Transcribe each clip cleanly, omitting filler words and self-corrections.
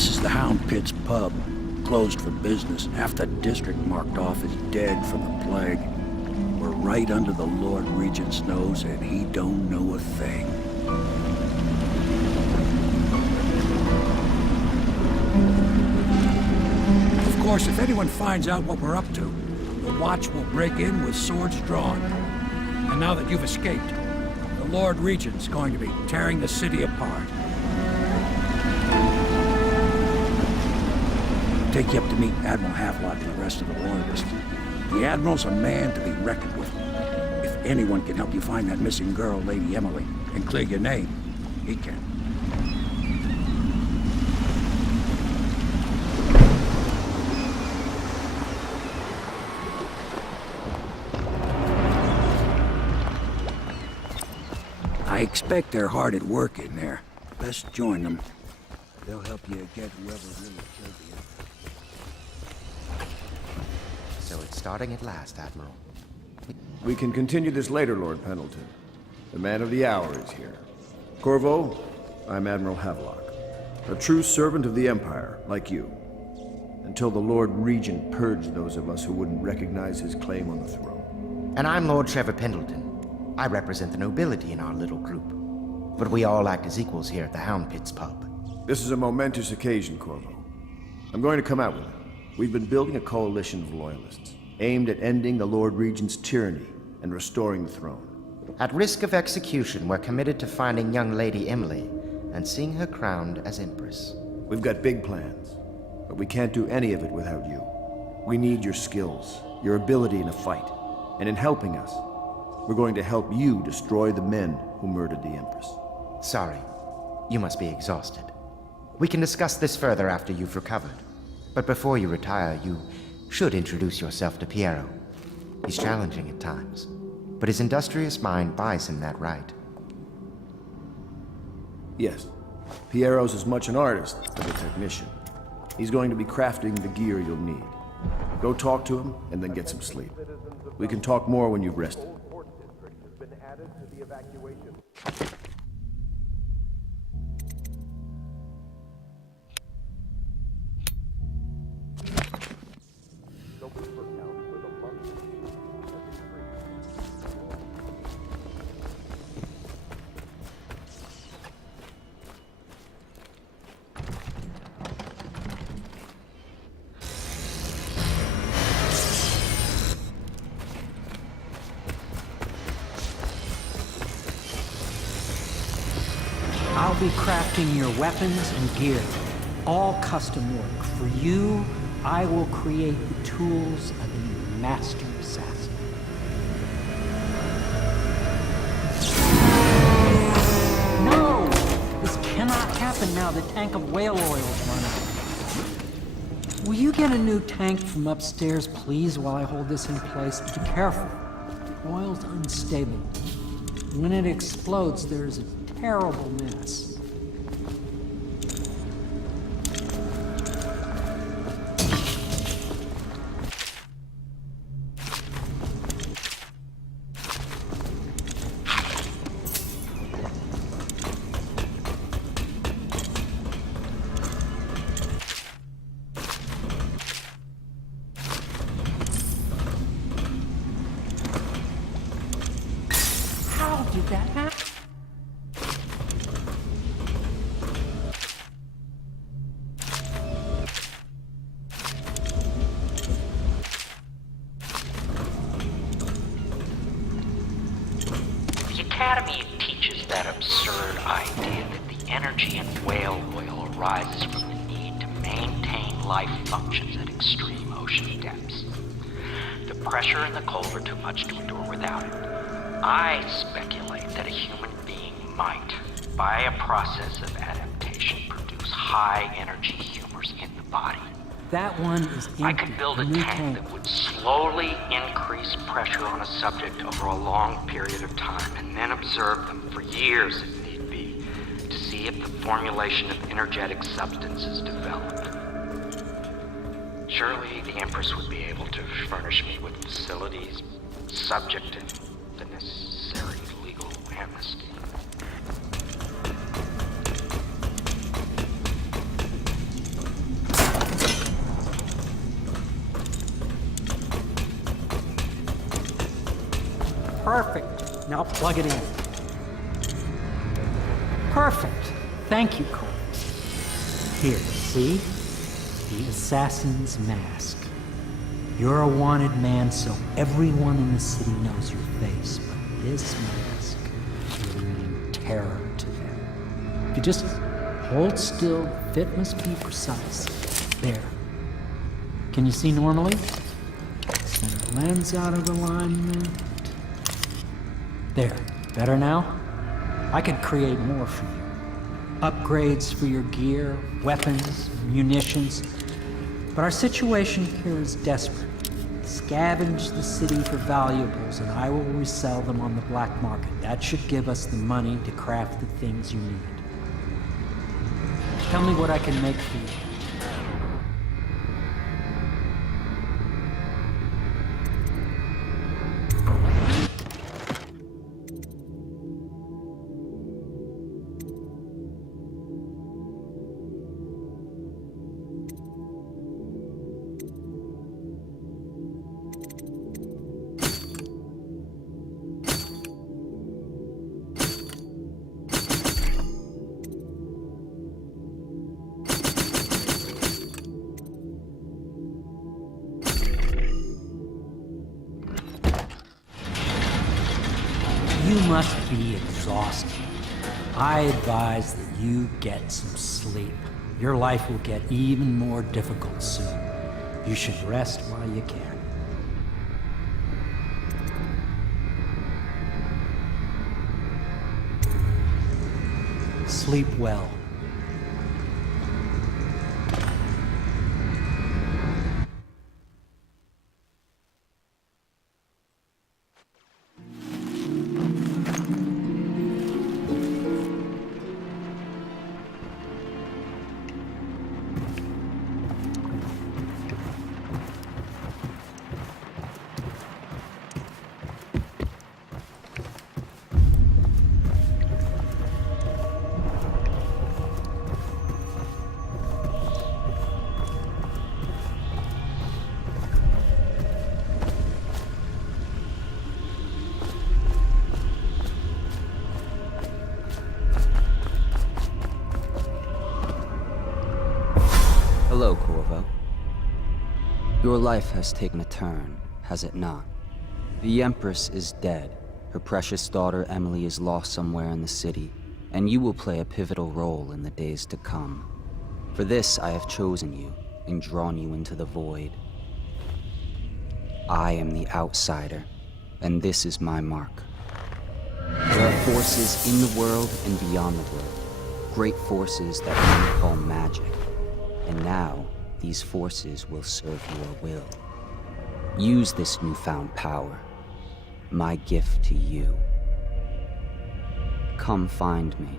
This is the Hound Pit's pub. Closed for business. Half the district marked off as dead from the plague. We're right under the Lord Regent's nose, and he don't know a thing. Of course, if anyone finds out what we're up to, the Watch will break in with swords drawn. And now that you've escaped, the Lord Regent's going to be tearing the city apart. Take you up to meet Admiral Havelock and the rest of the Loyalists. The Admiral's a man to be reckoned with. If anyone can help you find that missing girl, Lady Emily, and clear your name, he can. I expect they're hard at work in there. Best join them. They'll help you get whoever really killed you. So it's starting at last, Admiral. We can continue this later, Lord Pendleton. The man of the hour is here. Corvo, I'm Admiral Havelock. A true servant of the Empire, like you. Until the Lord Regent purged those of us who wouldn't recognize his claim on the throne. And I'm Lord Trevor Pendleton. I represent the nobility in our little group. But we all act as equals here at the Hound Pit's pub. This is a momentous occasion, Corvo. I'm going to come out with it. We've been building a coalition of loyalists, aimed at ending the Lord Regent's tyranny and restoring the throne. At risk of execution, we're committed to finding young Lady Emily and seeing her crowned as Empress. We've got big plans, but we can't do any of it without you. We need your skills, your ability in a fight, and in helping us, we're going to help you destroy the men who murdered the Empress. Sorry, you must be exhausted. We can discuss this further after you've recovered. But before you retire, you should introduce yourself to Piero. He's challenging at times, but his industrious mind buys him that right. Yes, Piero's as much an artist as a technician. He's going to be crafting the gear you'll need. Go talk to him, and then get some sleep. We can talk more when you've rested. I'll be crafting your weapons and gear, all custom work. For you, I will create the tools of a master assassin. No! This cannot happen now. The tank of whale oil's run out. Will you get a new tank from upstairs, please, while I hold this in place? Be careful. The oil's unstable. When it explodes, there's a terrible mess. How did that happen? The Academy teaches that absurd idea that the energy in whale oil arises from the need to maintain life functions at extreme ocean depths. The pressure and the cold are too much to endure without it. I speculate that a human being might, by a process of adaptation, produce high-energy humors in the body. That one is empty. I could build a new tank that would slowly increase pressure on a subject over a long period of time and then observe them for years if need be to see if the formulation of energetic substances developed. Surely the Empress would be able to furnish me with facilities subject to the necessary legal amnesty. Perfect. Now plug it in. Perfect. Thank you, Cole. Here, see? The assassin's mask. You're a wanted man, so everyone in the city knows your face, but this mask will mean terror to them. If you just hold still, the fit must be precise. There. Can you see normally? Center lens out of alignment. There. Better now? I could create more for you. Upgrades for your gear, weapons, munitions. But our situation here is desperate. Scavenge the city for valuables, and I will resell them on the black market. That should give us the money to craft the things you need. Tell me what I can make for you. You must be exhausted. I advise that you get some sleep. Your life will get even more difficult soon. You should rest while you can. Sleep well. Hello, Corvo. Your life has taken a turn, has it not? The Empress is dead. Her precious daughter Emily is lost somewhere in the city, and you will play a pivotal role in the days to come. For this, I have chosen you and drawn you into the void. I am the outsider, and this is my mark. There are forces in the world and beyond the world, great forces that men call magic. And now, these forces will serve your will. Use this newfound power, my gift to you. Come find me.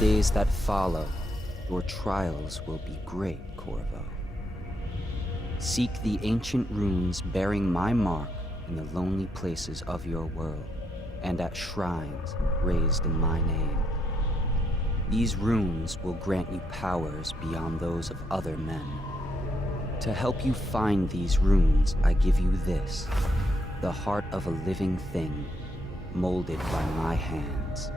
days that follow, your trials will be great, Corvo. Seek the ancient runes bearing my mark in the lonely places of your world, and at shrines raised in my name. These runes will grant you powers beyond those of other men. To help you find these runes, I give you this, the heart of a living thing, molded by my hands.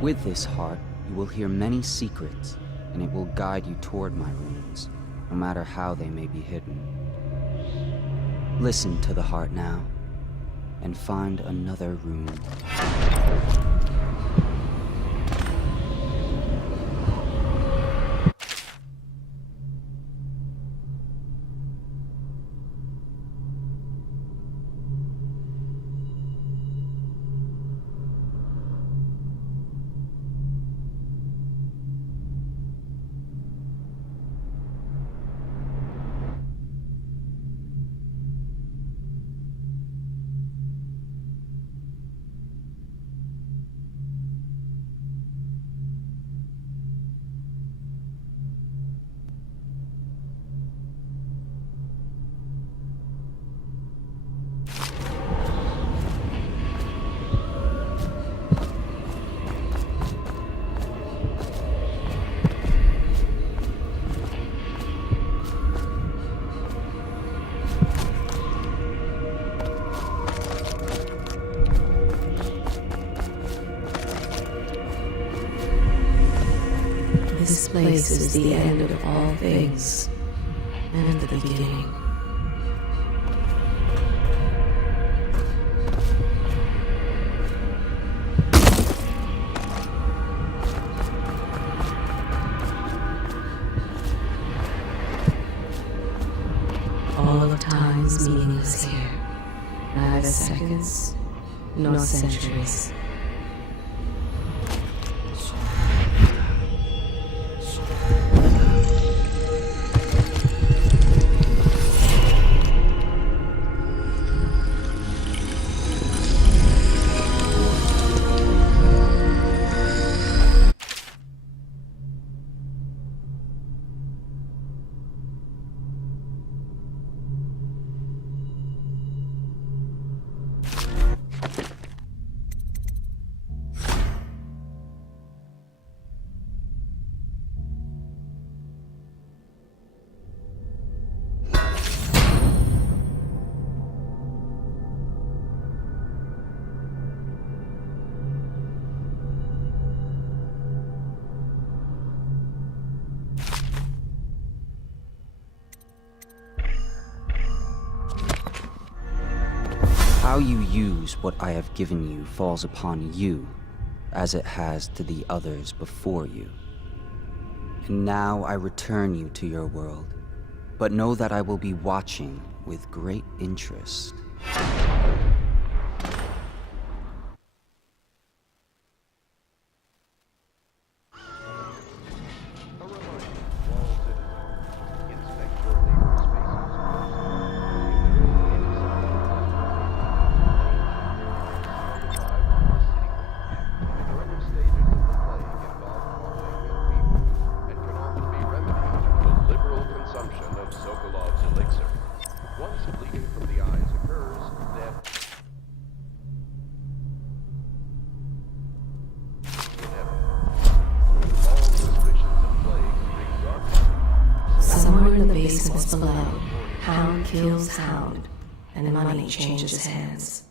With this heart, you will hear many secrets, and it will guide you toward my runes, no matter how they may be hidden. Listen to the heart now, and find another rune. This place is the end of all things, and the beginning. All of time is meaningless here. Neither seconds, nor centuries. How you use what I have given you falls upon you, as it has to the others before you. And now I return you to your world, but know that I will be watching with great interest. Somewhere in the basements below, hound kills hound, and money changes hands.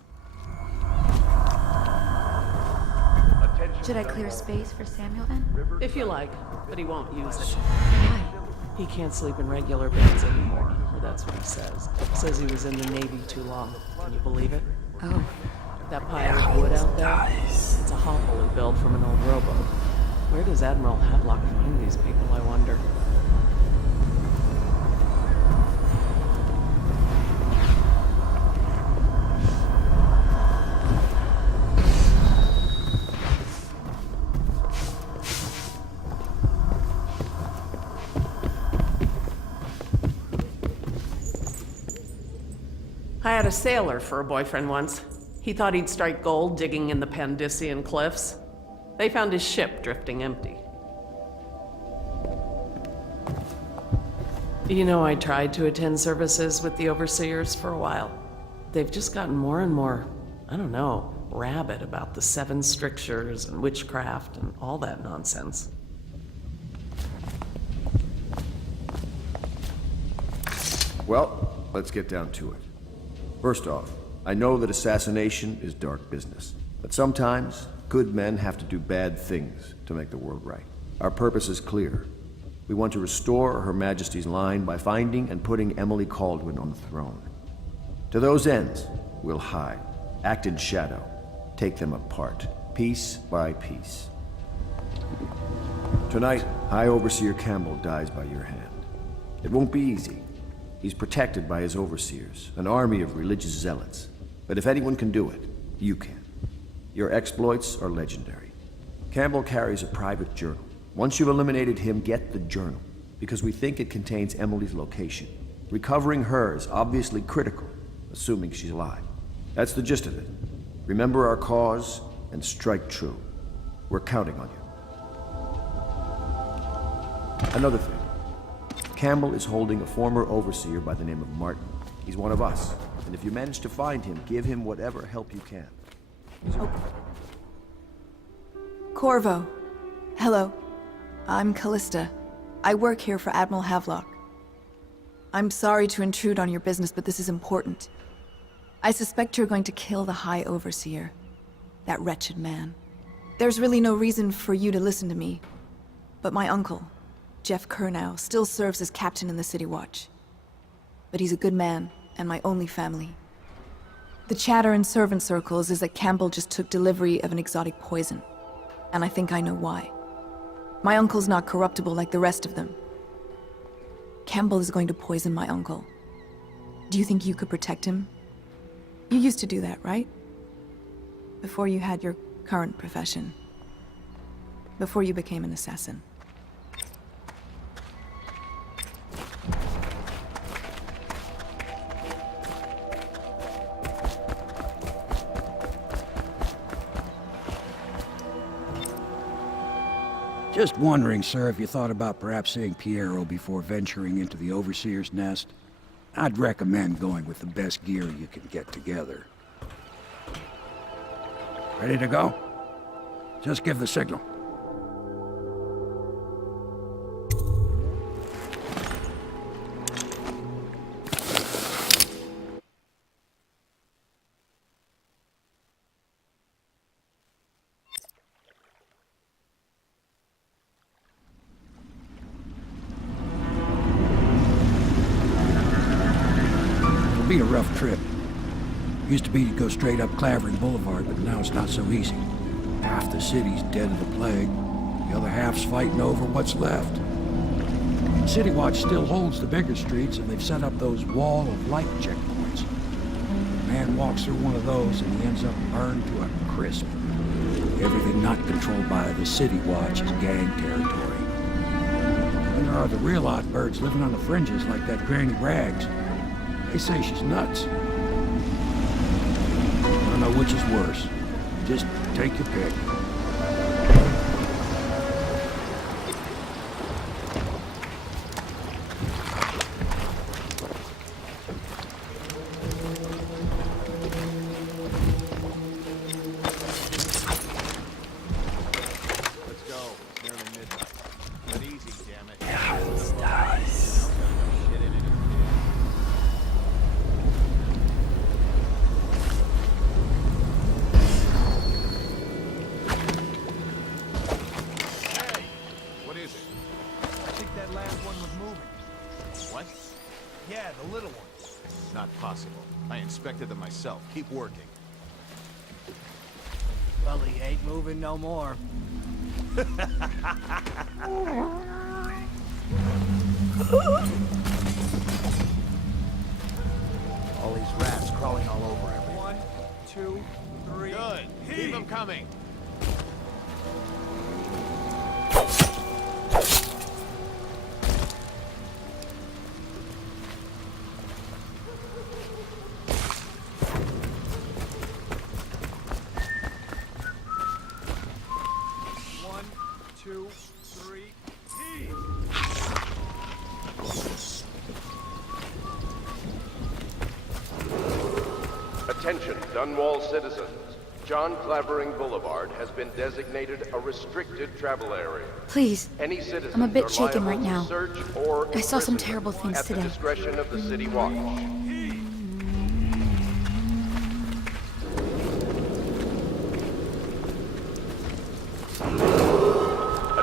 Should I clear space for Samuel then? If you like, but he won't use it. Why? He can't sleep in regular beds anymore, or that's what he says. Says he was in the Navy too long. Can you believe it? Oh, That pile of wood out there? It's a hovel he built from an old rowboat. Where does Admiral Havelock find these people, I wonder? I had a sailor for a boyfriend once. He thought he'd strike gold digging in the Pandician cliffs. They found his ship drifting empty. You know, I tried to attend services with the overseers for a while. They've just gotten more and more, I don't know, rabid about the 7 strictures and witchcraft and all that nonsense. Well, let's get down to it. First off, I know that assassination is dark business, but sometimes good men have to do bad things to make the world right. Our purpose is clear. We want to restore Her Majesty's line by finding and putting Emily Kaldwin on the throne. To those ends, we'll hide, act in shadow, take them apart, piece by piece. Tonight, High Overseer Campbell dies by your hand. It won't be easy. He's protected by his overseers, an army of religious zealots. But if anyone can do it, you can. Your exploits are legendary. Campbell carries a private journal. Once you've eliminated him, get the journal, because we think it contains Emily's location. Recovering her is obviously critical, assuming she's alive. That's the gist of it. Remember our cause and strike true. We're counting on you. Another thing. Campbell is holding a former overseer by the name of Martin. He's one of us, and if you manage to find him, give him whatever help you can. Corvo. Hello. I'm Callista. I work here for Admiral Havelock. I'm sorry to intrude on your business, but this is important. I suspect you're going to kill the High Overseer. That wretched man. There's really no reason for you to listen to me. But my uncle, Jeff Kernow, still serves as captain in the City Watch. But he's a good man, and my only family. The chatter in servant circles is that Campbell just took delivery of an exotic poison. And I think I know why. My uncle's not corruptible like the rest of them. Campbell is going to poison my uncle. Do you think you could protect him? You used to do that, right? Before you had your current profession. Before you became an assassin. Just wondering, sir, if you thought about perhaps seeing Piero before venturing into the Overseer's nest. I'd recommend going with the best gear you can get together. Ready to go? Just give the signal. Be a rough trip. Used to be to go straight up Clavering Boulevard, but now it's not so easy. Half the city's dead of the plague. The other half's fighting over what's left. City Watch still holds the bigger streets, and they've set up those wall of light checkpoints. A man walks through one of those, and he ends up burned to a crisp. Everything not controlled by the City Watch is gang territory. And there are the real odd birds living on the fringes like that Granny Rags. They say she's nuts. I don't know which is worse. Just take your pick. Let's go. It's nearly midnight. But easy, damn it. Yeah, the little one. Not possible. I inspected them myself. Keep working. Well, he ain't moving no more. All these rats crawling all over everything. 1, 2, 3. Good. Keep them coming. Attention, Dunwall citizens. John Clavering Boulevard has been designated a restricted travel area. Please. Any citizens I'm a bit are shaken right liable to now. search or I saw some imprisonment terrible things at today. the discretion of the City Watch.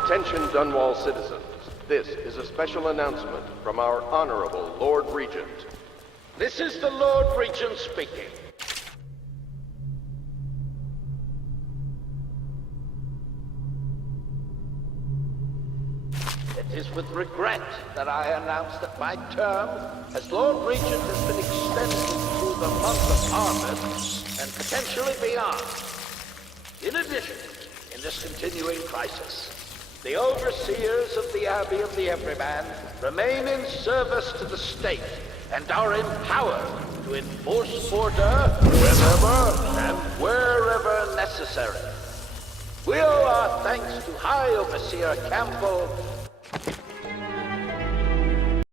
Attention, Dunwall citizens. This is a special announcement from our Honorable Lord Regent. This is the Lord Regent speaking. It is with regret that I announce that my term as Lord Regent has been extended through the month of August and potentially beyond. In addition, in this continuing crisis, the overseers of the Abbey of the Everyman remain in service to the state and are empowered to enforce order wherever and wherever necessary. We owe our thanks to High Overseer Campbell